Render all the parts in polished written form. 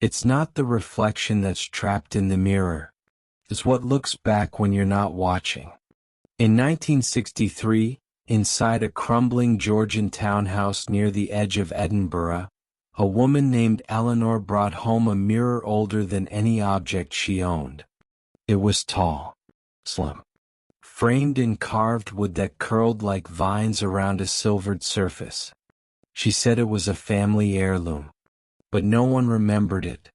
It's not the reflection that's trapped in the mirror. It's what looks back when you're not watching. In 1963, inside a crumbling Georgian townhouse near the edge of Edinburgh, a woman named Eleanor brought home a mirror older than any object she owned. It was tall, slim, framed in carved wood that curled like vines around a silvered surface. She said it was a family heirloom, but no one remembered it.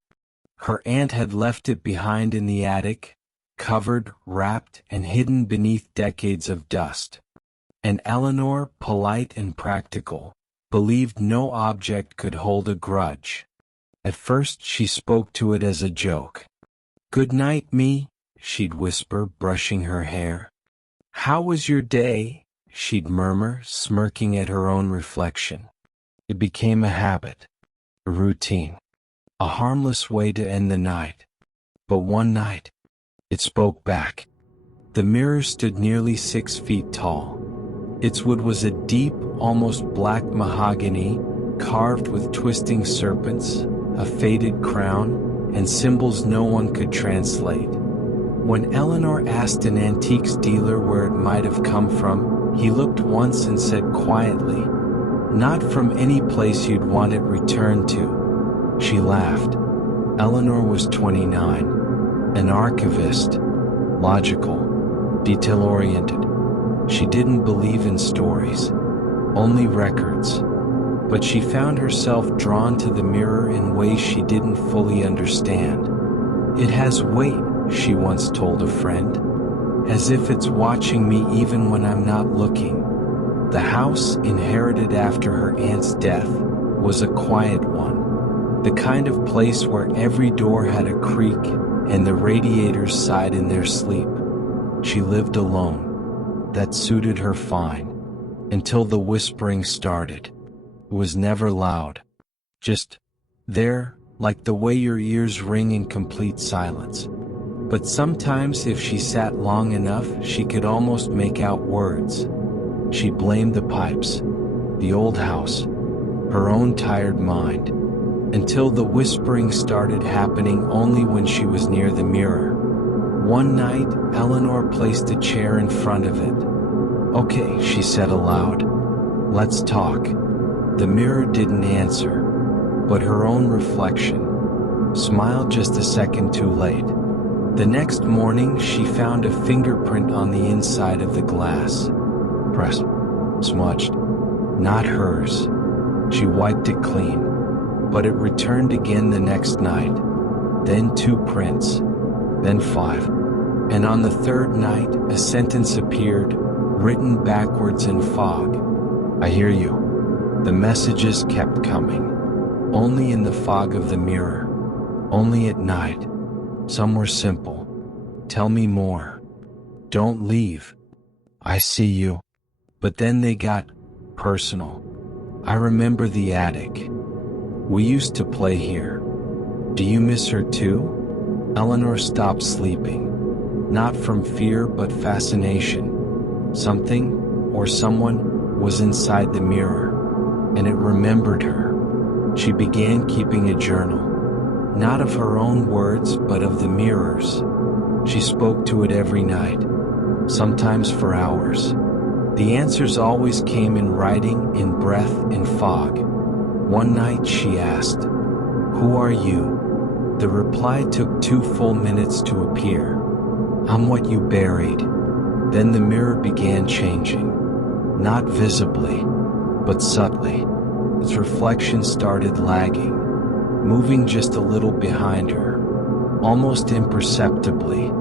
Her aunt had left it behind in the attic, covered, wrapped, and hidden beneath decades of dust. And Eleanor, polite and practical, believed no object could hold a grudge. At first she spoke to it as a joke. "Good night, me," she'd whisper, brushing her hair. "How was your day?" she'd murmur, smirking at her own reflection. It became a habit, a routine, a harmless way to end the night. But one night, it spoke back. The mirror stood nearly 6 feet tall. Its wood was a deep, almost black mahogany, carved with twisting serpents, a faded crown, and symbols no one could translate. When Eleanor asked an antiques dealer where it might have come from, he looked once and said quietly, "Not from any place you'd want it returned to." She laughed. Eleanor was 29, an archivist, logical, detail-oriented. She didn't believe in stories, only records. But she found herself drawn to the mirror in ways she didn't fully understand. "It has weight," she once told a friend, "as if it's watching me even when I'm not looking." The house, inherited after her aunt's death, was a quiet one, the kind of place where every door had a creak and the radiators sighed in their sleep. She lived alone. That suited her fine, until the whispering started. It was never loud, just there, like the way your ears ring in complete silence. But sometimes if she sat long enough, she could almost make out words. She blamed the pipes, the old house, her own tired mind, until the whispering started happening only when she was near the mirror. One night, Eleanor placed a chair in front of it. "Okay," she said aloud, "let's talk." The mirror didn't answer, but her own reflection smiled just a second too late. The next morning, she found a fingerprint on the inside of the glass. Pressed, smudged, not hers. She wiped it clean, but it returned again the next night. Then 2 prints, then 5. And on the 3rd night, a sentence appeared, written backwards in fog. "I hear you." The messages kept coming, only in the fog of the mirror, only at night. Some were simple. "Tell me more. Don't leave. I see you." But then they got personal. "I remember the attic. We used to play here. Do you miss her too?" Eleanor stopped sleeping, not from fear but fascination. Something, or someone, was inside the mirror, and it remembered her. She began keeping a journal, not of her own words but of the mirror's. She spoke to it every night, sometimes for hours. The answers always came in writing, in breath, in fog. One night she asked, "Who are you?" The reply took 2 full minutes to appear. "I'm what you buried." Then the mirror began changing, not visibly, but subtly. Its reflection started lagging, moving just a little behind her, almost imperceptibly,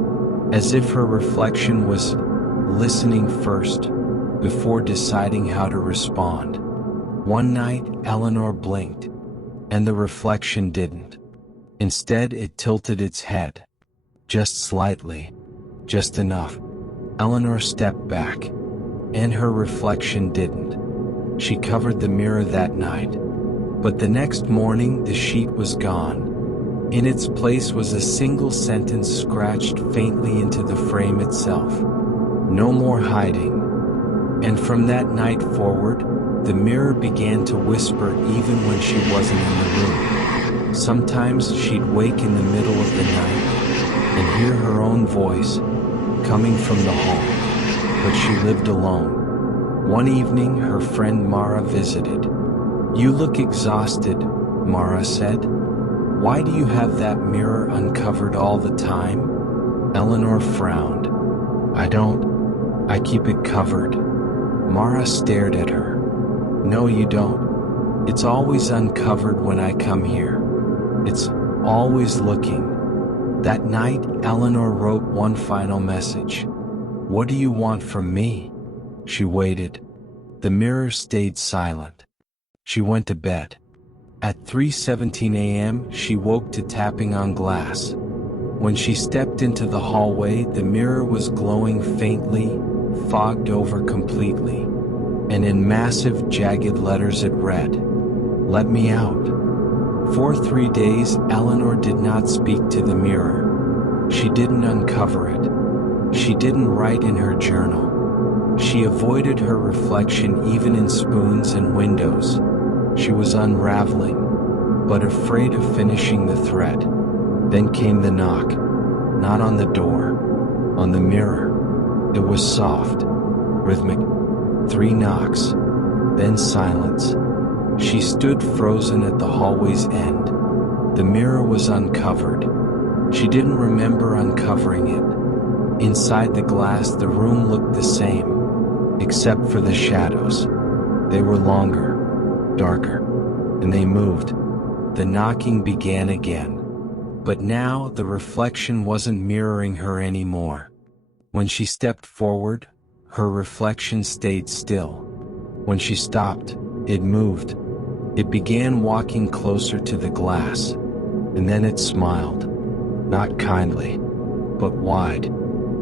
as if her reflection was listening first, before deciding how to respond. One night, Eleanor blinked, and the reflection didn't. Instead, it tilted its head, just slightly, just enough. Eleanor stepped back, and her reflection didn't. She covered the mirror that night, but the next morning the sheet was gone. In its place was a single sentence scratched faintly into the frame itself. "No more hiding." And from that night forward, the mirror began to whisper even when she wasn't in the room. Sometimes she'd wake in the middle of the night and hear her own voice coming from the hall, but she lived alone. One evening, her friend Mara visited. "You look exhausted," Mara said. "Why do you have that mirror uncovered all the time?" Eleanor frowned. "I don't. I keep it covered." Mara stared at her. "No, you don't. It's always uncovered when I come here. It's always looking." That night, Eleanor wrote one final message. "What do you want from me?" She waited. The mirror stayed silent. She went to bed. At 3:17 a.m., she woke to tapping on glass. When she stepped into the hallway, the mirror was glowing faintly, fogged over completely. And in massive, jagged letters it read, "Let me out." For 3 days, Eleanor did not speak to the mirror. She didn't uncover it. She didn't write in her journal. She avoided her reflection even in spoons and windows. She was unraveling, but afraid of finishing the thread. Then came the knock. Not on the door, on the mirror. It was soft, rhythmic. 3 knocks, then silence. She stood frozen at the hallway's end. The mirror was uncovered. She didn't remember uncovering it. Inside the glass, the room looked the same, except for the shadows. They were longer, darker, and they moved. The knocking began again. But now the reflection wasn't mirroring her anymore. When she stepped forward, her reflection stayed still. When she stopped, it moved. It began walking closer to the glass, and then it smiled. Not kindly, but wide,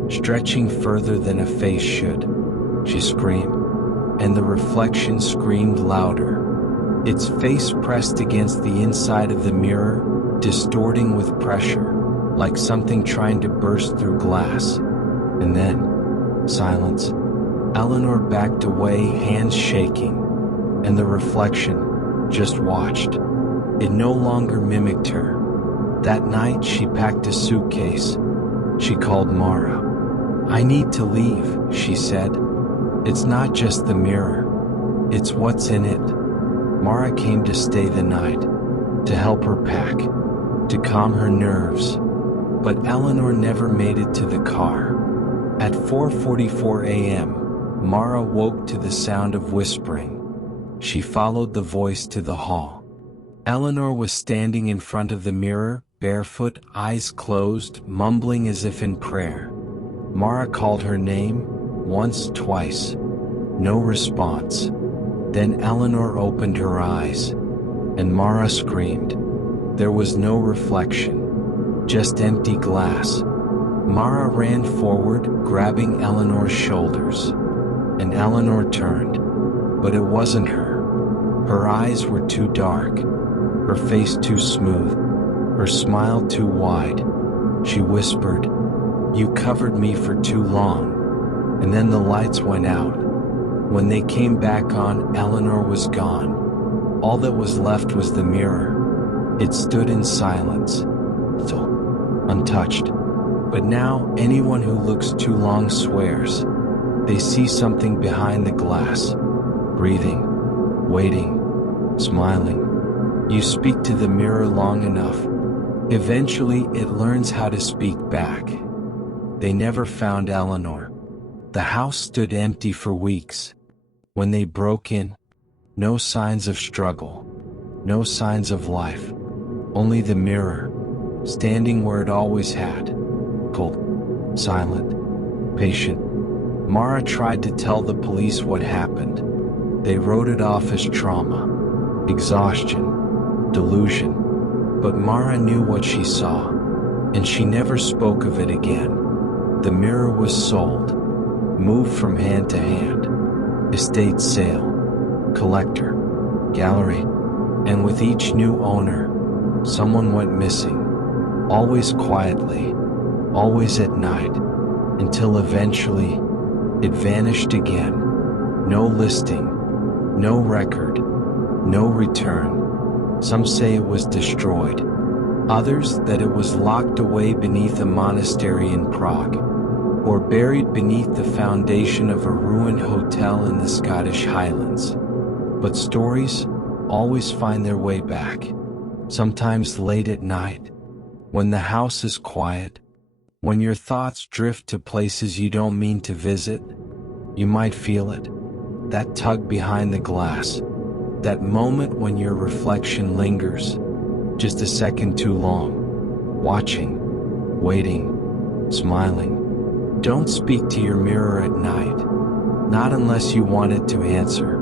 stretching further than a face should. She screamed, and the reflection screamed louder. Its face pressed against the inside of the mirror, distorting with pressure, like something trying to burst through glass. And then, silence. Eleanor backed away, hands shaking, and the reflection just watched. It no longer mimicked her. That night, she packed a suitcase. She called Mara. "I need to leave," she said. "It's not just the mirror. It's what's in it." Mara came to stay the night, to help her pack, to calm her nerves. But Eleanor never made it to the car. At 4:44 a.m., Mara woke to the sound of whispering. She followed the voice to the hall. Eleanor was standing in front of the mirror, barefoot, eyes closed, mumbling as if in prayer. Mara called her name, once, twice. No response. Then Eleanor opened her eyes, and Mara screamed. There was no reflection, just empty glass. Mara ran forward, grabbing Eleanor's shoulders, and Eleanor turned, but it wasn't her. Her eyes were too dark, her face too smooth, her smile too wide. She whispered, "You covered me for too long." And then the lights went out. When they came back on, Eleanor was gone. All that was left was the mirror. It stood in silence, still, untouched. But now, anyone who looks too long swears. They see something behind the glass, breathing, waiting, smiling. You speak to the mirror long enough. Eventually, it learns how to speak back. They never found Eleanor. The house stood empty for weeks. When they broke in, no signs of struggle, no signs of life. Only the mirror, standing where it always had. Cold, silent, patient. Mara tried to tell the police what happened. They wrote it off as trauma, exhaustion, delusion. But Mara knew what she saw, and she never spoke of it again. The mirror was sold, moved from hand to hand. Estate sale, collector, gallery, and with each new owner, someone went missing. Always quietly, always at night, until eventually, it vanished again. No listing, no record, no return. Some say it was destroyed. Others that it was locked away beneath a monastery in Prague, or buried beneath the foundation of a ruined hotel in the Scottish Highlands. But stories always find their way back, sometimes late at night, when the house is quiet, when your thoughts drift to places you don't mean to visit. You might feel it, that tug behind the glass, that moment when your reflection lingers, just a second too long, watching, waiting, smiling. Don't speak to your mirror at night, not unless you want it to answer.